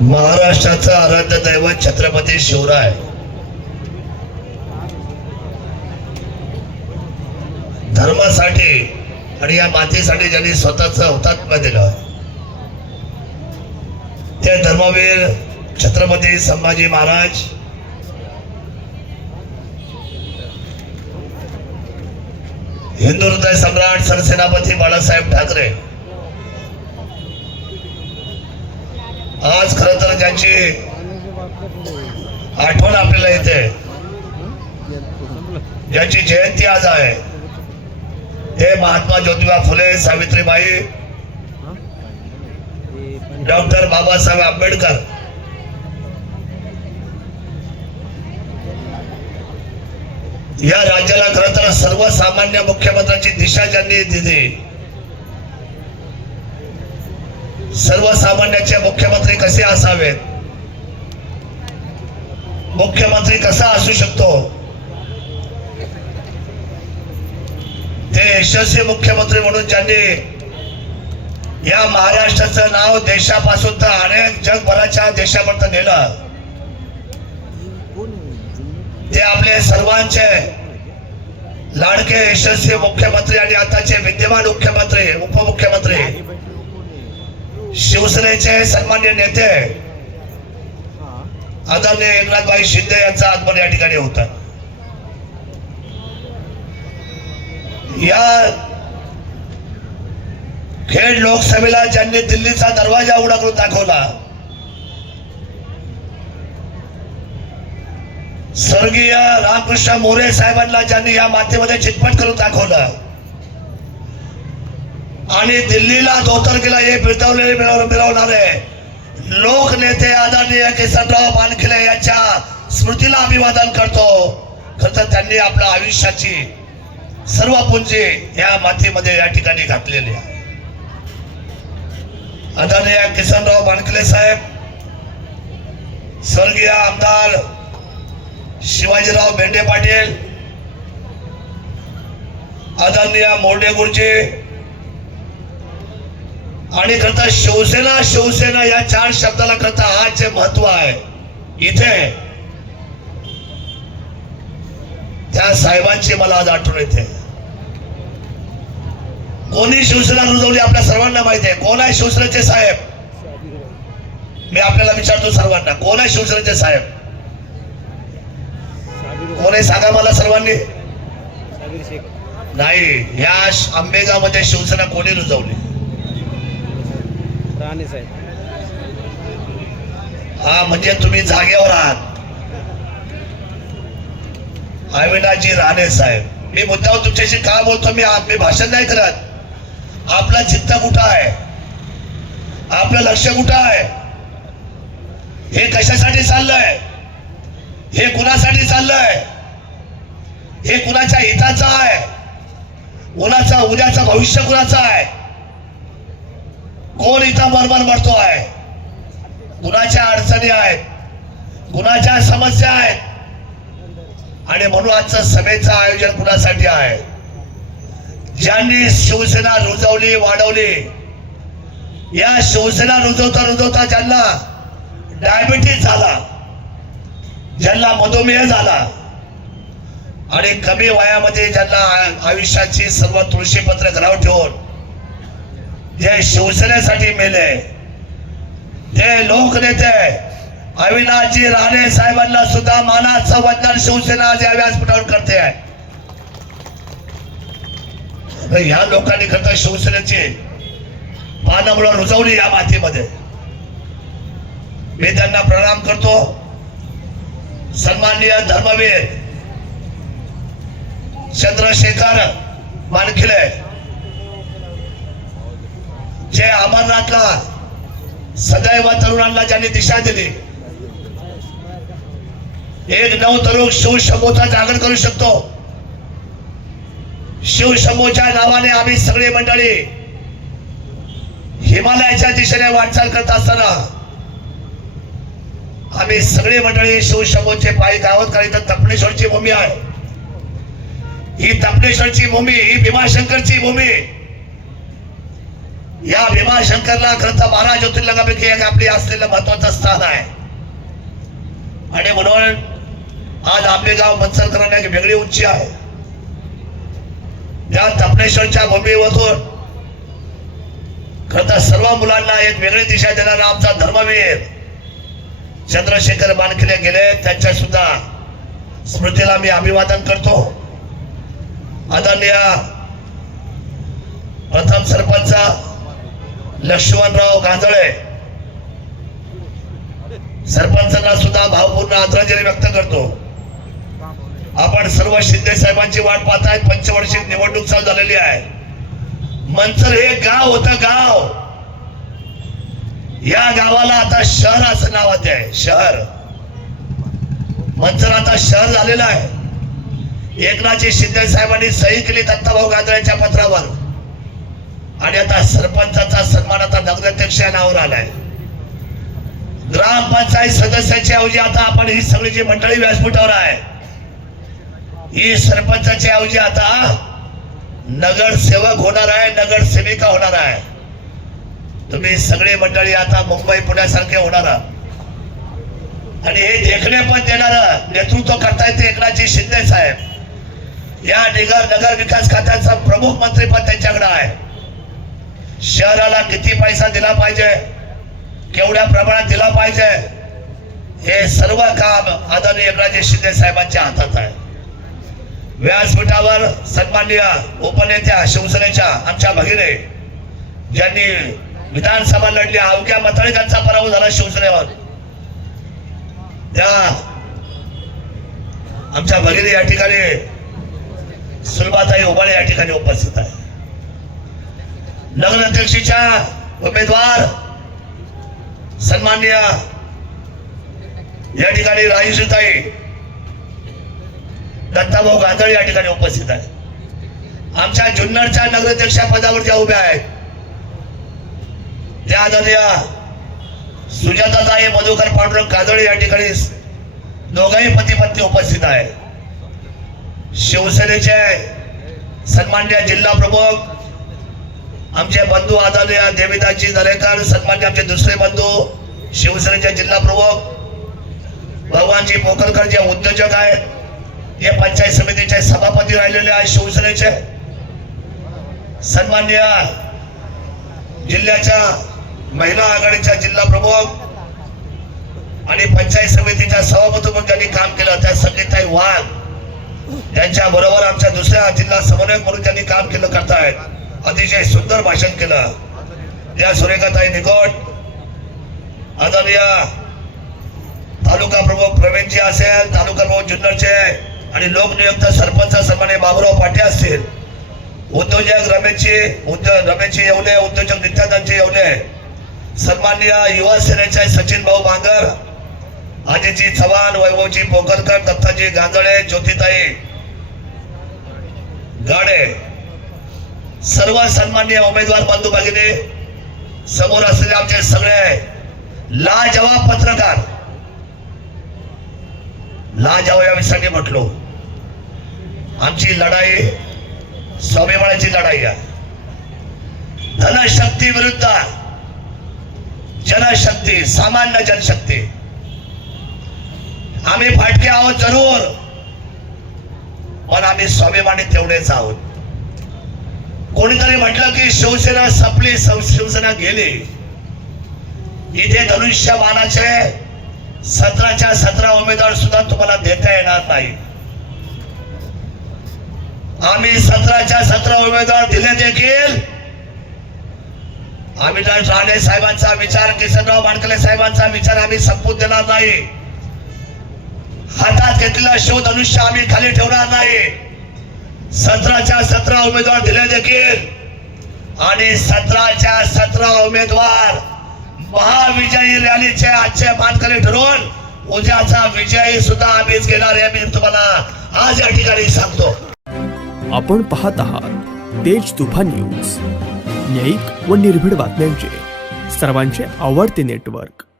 महाराष्ट्राचं आराध्य दैवत छत्रपती शिवराय. धर्मासाठी आणि या मातीसाठी ज्यांनी स्वतःच हुतात्मा दिलं ते धर्मवीर छत्रपती संभाजी महाराज. हिंदू हृदय सम्राट सरसेनापती बाळासाहेब ठाकरे. आज खर तर ज्यांची आठवण आपल्याला येते. ज्यांची जयंती आज आहे. हे महात्मा ज्योतिबा फुले सावित्रीबाई डॉक्टर बाबासाहेब आंबेडकर. या राज्याला खर तर सर्वसामान्य मुख्यमंत्र्यांची दिशा ज्यांनी दिली सर्वसामान्याचे मुख्यमंत्री कसे असावेत? मुख्यमंत्री कसा असू शकतो? ते यशस्वी मुख्यमंत्री म्हणून ज्यांनी या महाराष्ट्राचं नाव देशापासून तर अनेक जगभराच्या देशापर्यंत नेलं ते आपले सर्वांचे लाडके यशस्वी मुख्यमंत्री आणि आताचे विद्यमान मुख्यमंत्री उपमुख्यमंत्री शिवसेनेचे सन्मान्य नेते आदरणीय एकनाथभाई शिंदे यांचा आगमन या ठिकाणी होता. या खेड लोकसभेला ज्यांनी दिल्लीचा दरवाजा उघडा करून दाखवला स्वर्गीय रामकृष्ण मोरे साहेबांना ज्यांनी या मातेमध्ये चितपट करून दाखवलं आणि दिल्लीला धोतरकीला हे बिरदवलेले मिळव- मिळवणारे लोकनेते आदरणीय केसरराव पानखिले यांच्या स्मृतीला अभिवादन करतो. खर तर त्यांनी आपल्या आयुष्याची सर्व पुंजी या मातीमध्ये या ठिकाणी घातलेली आहे. आदरणीय किसनराव बानखले साहेब स्वर्गीय आमदार शिवाजीराव भेंडे पाटील आदरणीय मोर्डे गुरुजी आणि करता शिवसेना शिवसेना या चार शब्दाला करता आज जे महत्त्व आहे. इथे. त्या साहेबांची मला आज आठवण येते. कोणी शिवसेना रुजवली आपल्या सर्वांना माहिती आहे. कोण आहे शिवसेनेचे साहेब? मी आपल्याला विचारतो सर्वांना. कोण आहे शिवसेनेचे साहेब? कोण आहे? सांगा मला सर्वांनी. नाही या आंबेगावमध्ये शिवसेना कोणी रुजवली? राणे साहेब हा म्हणजे तुम्ही जागेवर आहात. अविनाजी राणे साहेब मी मुद्दावर तुमच्याशी का बोलतो? मी मी भाषण नाही करत. आपला चित्त कुठं आहे? आपलं लक्ष कुठं आहे? हे कशासाठी चाललंय? हे कुणासाठी चाललंय? हे कुणाच्या हिताचं आहे? कुणाचा उद्याचा भविष्य कुणाचं आहे? कोण इथं मरमर मरतो आहे? गुणाच्या अडचणी आहेत? गुणाच्या समस्या आहेत? आणि म्हणून आजचं सभेचं आयोजन कुणासाठी आहे? ज्यांनी शिवसेना रुजवली वाढवली या शिवसेना रुजवता रुजवता ज्यांना डायबिटीज झाला ज्यांना मधुमेह झाला आणि कमी वयामध्ये ज्यांना आयुष्याची सर्व तुळशीपत्र घरावर ठेवून जे शिवसेनेसाठी मेले. ते लोकनेते अविनाशजी राणे साहेबांना सुद्धा मानाचं वंदन शिवसेना आज या व्यासपीठावर करते आहे. ह्या लोकांनी करता शिवसेनेची पानामुळं रुजवली या मातीमध्ये. मी त्यांना प्रणाम करतो. सन्माननीय धर्मवीर चंद्रशेखर मानखिले जे अमरनाथला सदैव तरुणांना ज्यांनी दिशा दिली. एक नऊ तरुण शिवशंभूचा जागर करू शकतो. शिवशंभूच्या नावाने आम्ही सगळी मंडळी हिमालयाच्या दिशेने वाटचाल करत असताना आम्ही सगळी मंडळी शिवशंभूचे पायी गावत कारण इथं तपणेश्वरची भूमी आहे. ही तपणेश्वरची भूमी ही भीमाशंकरची भूमी या भीमाशंकरला ग्रंथ बारा ज्योतिर्लिंगापैकी एक आपली असलेलं महत्वाचं स्थान आहे. आणि म्हणून आज आपले गाव मनसलकरांना एक वेगळी उंची आहे. त्या तपनेश्वरच्या भूमीवरून खरं सर्व मुलांना एक वेगळी दिशा देणारा आमचा धर्मवीर चंद्रशेखर बानखिले गेले. त्यांच्या सुद्धा स्मृतीला मी अभिवादन करतो. आदरणीय प्रथम सरपंच लक्ष्मणराव गांजळे. सरपंचांना सुद्धा भावपूर्ण आदरांजली व्यक्त करतो. आपण सर्व शिंदे साहेबांची वाट पाहताय पंचवर्षीय निवडणूक चालू झालेली आहे. मंचर हे गाव होत गाव. या गावाला आता शहर असं नाव आहे शहर. मंचर आता शहर झालेलं आहे. एकनाथजी शिंदे साहेबांनी सही केली दत्ताभाऊ गांधळ्यांच्या पत्रावर. आणि आता सरपंचाचा सन्मान आता नगराध्यक्ष या नावावर आलाय. ग्रामपंचायत सदस्याच्या ऐवजी आता आपण ही सगळी जी मंडळी व्यासपीठावर आहे ही सरपंचाच्या ऐवजी आता नगरसेवक होणार आहे नगरसेविका होणार आहे. तुम्ही सगळे मंडळी आता मुंबई पुण्यासारखे होणार आहात. आणि हे देखणे पण देणार नेतृत्व करता ते एकनाथजी शिंदे साहेब. या निगर नगर विकास खात्याचा प्रमुख मंत्रीपद त्यांच्याकडे शहराला किती पैसा दिला पाहिजे? केवढ्या प्रमाणात दिला पाहिजे? हे सर्व काम आदरणीय एकनाथजी शिंदे साहेबांच्या हातात आहे. व्यासपीठावर सन्माननीय उपनेत्या शिवसेनेच्या आमच्या भगिने ज्यांनी विधानसभा लढली अवघ्या मतळीकांचा पराभव झाला शिवसेनेवर. त्या आमच्या भगिनी या ठिकाणी सुलभाताई उबाळे या ठिकाणी उपस्थित आहे नगराध्यक्षीच्या उमेदवार सन्मान्य या ठिकाणी राजेश्रीताई दत्ताभाऊ गांधळ या ठिकाणी उपस्थित आहे आमच्या जुन्नरच्या नगराध्यक्षा पदावर ज्या उभ्या आहेत. त्या आदरणीय सुजाताताई मधुकर पांडुरंग गांधळे या ठिकाणी दोघाही पती पत्नी उपस्थित आहे शिवसेनेचे सन्मान्य जिल्हा प्रमुख आमचे बंधू आदरणीय देविदाजी दरेकर सन्मान्य आमचे दुसरे बंधू शिवसेनेचे जिल्हा प्रमुख भगवानजी पोकरकर जे उद्योजक आहेत. हे पंचायत समितीचे सभापती राहिलेले आहेत शिवसेनेचे. सन्मान्य जिल्ह्याच्या महिला आघाडीच्या जिल्हा प्रमुख आणि पंचायत समितीच्या सभापती म्हणून ज्यांनी काम केलं त्या संगीताई वाघ. त्यांच्या बरोबर आमच्या दुसऱ्या जिल्हा समन्वयक म्हणून त्यांनी काम केलं करतायत. अतिशय सुंदर भाषण केलं. त्या सुरेखाताई निकोट आदरणीय तालुका प्रमुख प्रवीणजी असेल तालुका प्रमुख जुन्नरचे आणि लोकनियुक्त सरपंच सन्माने बाबुराव पाटे असतील. उद्योजक रमेशजी उद्योग रमेशजी येवले उद्योजक नित्यानंदजी येवले सन्मान्य युवा सेनेचे सचिन भाऊ बांगर आजीजी चव्हाण वैभवजी पोकरकर दत्ताजी गांजळे ज्योतिताई गाडे सर्व सन्मान्य उमेदवार बंधू भगिनी समोर असलेले आमचे सगळे लाजवाब पत्रकार लाजवाब या विषयाने म्हटलो. आमची लढाई स्वाभिमानाची लढाई आहे. धनशक्ती विरुद्ध जनशक्ती सामान्य जनशक्ती. आम्ही फाटके आहोत जरूर पण आम्ही स्वाभिमानी तेवढेच आहोत. कोणीतरी म्हटलं की शिवसेना संपली शिवसेना गेली. इथे धनुष्य बाणाचे सतराच्या सतरा उमेदवार सुद्धा तुम्हाला देता येणार नाही. आम्ही सतराच्या सतरा उमेदवार दिले देखील. आम्ही राणे साहेबांचा विचार किसनराव मानकले साहेबांचा विचार आम्ही संपून देणार नाही. हातात घेतलेला शोध आम्ही खाली ठेवणार नाही. सतराच्या सतरा उमेदवार दिले देखील. आणि सतराच्या सतरा उमेदवार महाविजयी रॅलीचे आजचे मानकरी ठरवून उद्याचा विजयी सुद्धा आम्हीच घेणार हे मी तुम्हाला आज या ठिकाणी सांगतो. आपण पाहत आहात तेज तुफान न्यूज. न्यायिक व निर्भीड बातम्यांचे सर्वांचे आवडते नेटवर्क.